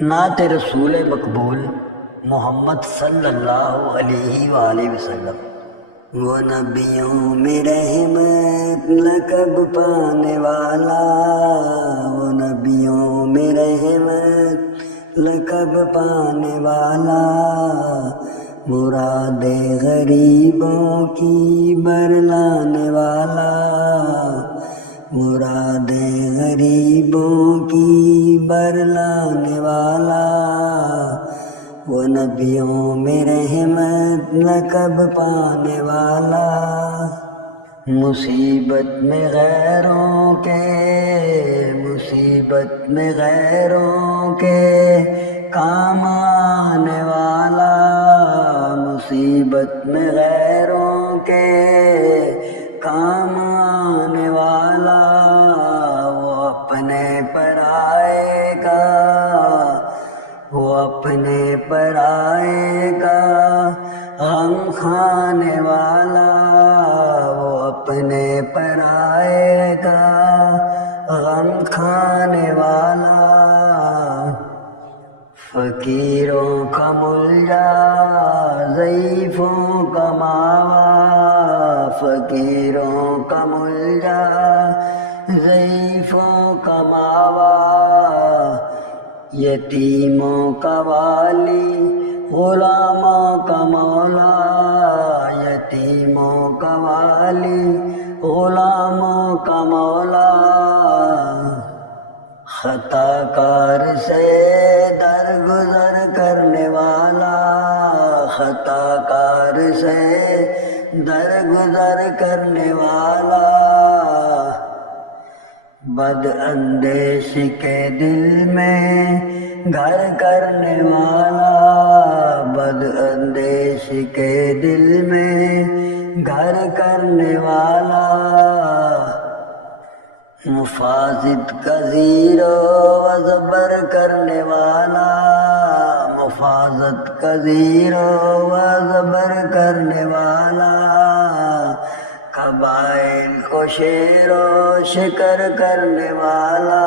نعت رسول مقبول محمد صلی اللہ علیہ وآلہ وسلم۔ وہ نبیوں میں رحمت لقب پانے والا، وہ نبیوں میں رحمت لقب پانے والا، مراد غریبوں کی برلانے والا، مراد غریبوں کی برلانے والا، وہ نبیوں میں رحمت لقب پانے والا، مصیبت میں غیروں کے، مصیبت میں غیروں کے کام آنے والا، مصیبت میں غیروں کے کام آنے والا، وہ اپنے پر آئے گا، وہ اپنے پر آئے گا غم کھانے والا، وہ اپنے پر آئے گا غم کھانے والا، فقیروں کا ملجا ضعیفوں کا ماوا، فقیروں کا ملجا ضعیفوں کا ماوا، یتیموں کا والی غلاموں کا مولا، یتیموں کا والی غلاموں کا مولا، خطا کار سے درگزر کرنے والا، خطا کار سے درگزر کرنے والا، بد اندیش کے دل میں گھر کرنے والا، بد اندیش کے دل میں گھر کرنے والا، مفاسد کا زیر و زبر کرنے والا، مفاسد کا زیر و زبر کرنے والا، قبائل کو شیر و شکر کرنے والا،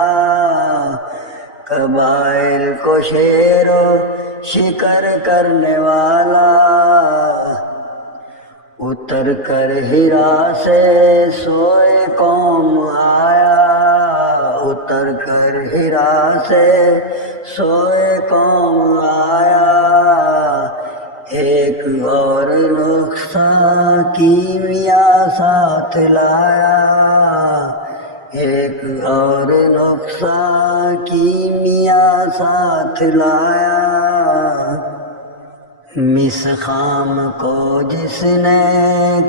قبائل کو شیر و شکر کرنے والا، اتر کر ہرا سے سوئے قوم آیا، اتر کر ہرا سے سوئے قوم آیا، ایک اور نسخہ کیمیا ساتھ لایا، ایک اور نسخہ کیمیا ساتھ لایا، مس خام کو جس نے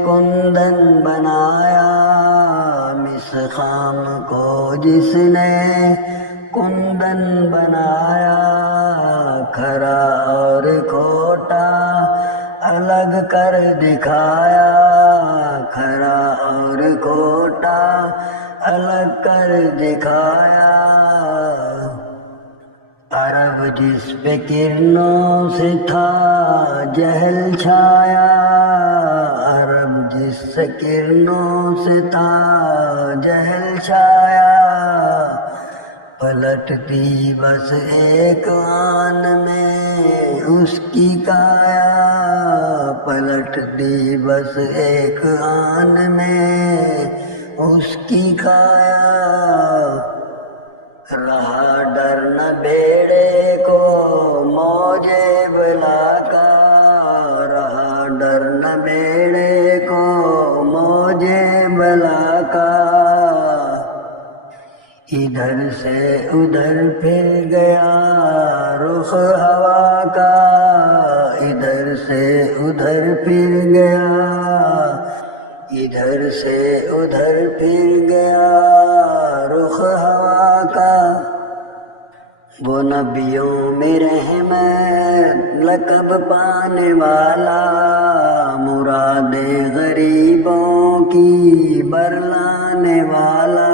کندن بنایا، مس خام کو جس نے کندن بنایا، کھرا اور کھوٹا الگ کر دکھایا، کھرا اور کھوٹا الگ کر دکھایا، عرب جس پہ کرنوں سے تھا جہل چھایا، عرب جس سے کرنوں سے تھا جہل چھایا، پلٹتی بس ایک آن میں اس کی کایا، پلٹتی بس ایک آن میں اس کی کایا، رہا ڈر نہ بیڑے کو موجے بلا کا، رہا ڈر نہ بیڑے کو موجے بلا کا، ادھر سے ادھر پھر گیا رخ ہوا کا، ادھر سے ادھر پھر گیا، ادھر سے ادھر پھر گیا رخ ہوا کا، وہ نبیوں میں رحمت لقب پانے والا، مراد غریبوں کی برلانے والا،